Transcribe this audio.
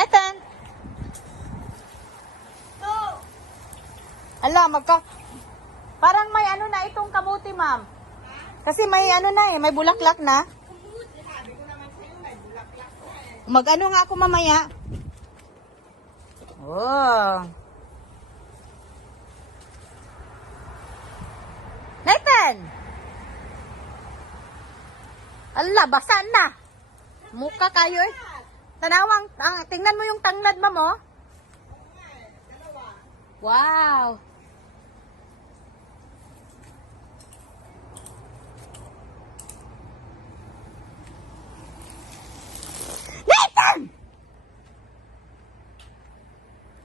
Nathan! Ala, parang may ano na itong kamuti, ma'am. Kasi may ano na eh, may bulaklak na. Mag-ano nga ako mamaya. Oh. Nathan! Ala, basa na. Mukha kayo eh. Tanawang, tingnan mo yung tanglad, ma'am, oh. Wow.